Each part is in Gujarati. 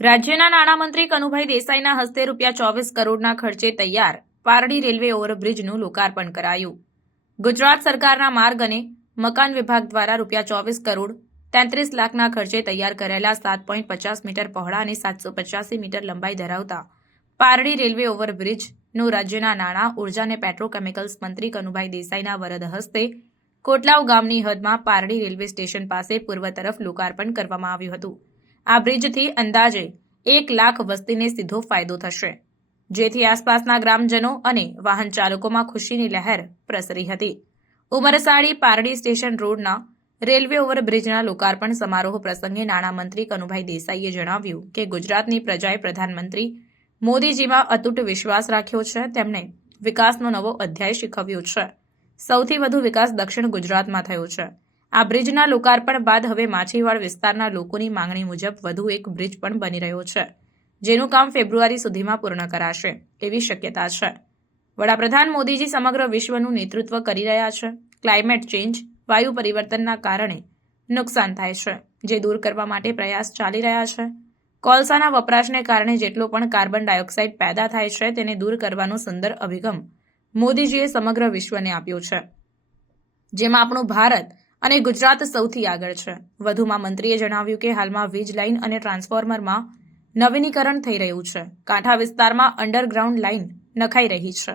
રાજ્યના નાણામંત્રી કનુભાઈ દેસાઈના હસ્તે ₹24 કરોડના ખર્ચે તૈયાર પારડી રેલવે ઓવરબ્રિજનું લોકાર્પણ કરાયું। ગુજરાત સરકારના માર્ગ અને મકાન વિભાગ દ્વારા ₹24 કરોડ 33 લાખના ખર્ચે તૈયાર કરાયેલા 7.50 મીટર પહોળા અને 785 મીટર લંબાઈ ધરાવતા પારડી રેલવે ઓવરબ્રિજનું રાજ્યના નાણાં, ઉર્જા અને પેટ્રોકેમિકલ્સ મંત્રી કનુભાઈ દેસાઈના વરદ હસ્તે કોટલાવ ગામની હદમાં પારડી રેલવે સ્ટેશન પાસે પૂર્વ તરફ લોકાર્પણ કરવામાં આવ્યું હતું। આ બ્રિજથી અંદાજે 1 લાખ વસ્તીને સીધો ફાયદો થશે, જેથી આસપાસના ગ્રામજનો અને વાહન ચાલકોમાં ખુશીની લહેર પ્રસરી હતી। ઉમરસાડી પારડી સ્ટેશન રોડના રેલવે ઓવરબ્રિજના લોકાર્પણ સમારોહ પ્રસંગે નાણામંત્રી કનુભાઈ દેસાઈએ જણાવ્યું કે ગુજરાતની પ્રજાએ પ્રધાનમંત્રી મોદીજીમાં અતૂટ વિશ્વાસ રાખ્યો છે। તેમણે વિકાસનો નવો અધ્યાય શીખવ્યો છે। સૌથી વધુ વિકાસ દક્ષિણ ગુજરાતમાં થયો છે। આ બ્રિજના લોકાર્પણ બાદ હવે માછીવાડ વિસ્તારના લોકોની માંગણી મુજબ વધુ એક બ્રિજ પણ બની રહ્યો છે, જેનું કામ ફેબ્રુઆરી સુધીમાં પૂર્ણ કરાશે એવી શક્યતા છે। વડાપ્રધાન મોદીજી સમગ્ર વિશ્વનું નેતૃત્વ કરી રહ્યા છે। ક્લાઇમેટ ચેન્જ, વાયુ પરિવર્તનના કારણે નુકસાન થાય છે, જે દૂર કરવા માટે પ્રયાસ ચાલી રહ્યા છે। કોલસાના વપરાશને કારણે જેટલો પણ કાર્બન ડાયોક્સાઇડ પેદા થાય છે તેને દૂર કરવાનો સુંદર અભિગમ મોદીજીએ સમગ્ર વિશ્વને આપ્યો છે, જેમાં આપણું ભારત અને ગુજરાત સૌથી આગળ છે। વધુમાં મંત્રીએ જણાવ્યું કે હાલમાં વીજ લાઇન અને ટ્રાન્સફોર્મરમાં નવીનીકરણ થઈ રહ્યું છે। કાંઠા વિસ્તારમાં અંડરગ્રાઉન્ડ લાઇન નખાઈ રહી છે,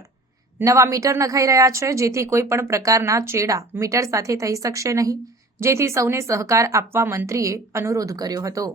નવા મીટર નખાઈ રહ્યા છે, જેથી કોઈ પણ પ્રકારના ચેડા મીટર સાથે થઈ શકશે નહીં, જેથી સૌને સહકાર આપવા મંત્રીએ અનુરોધ કર્યો હતો।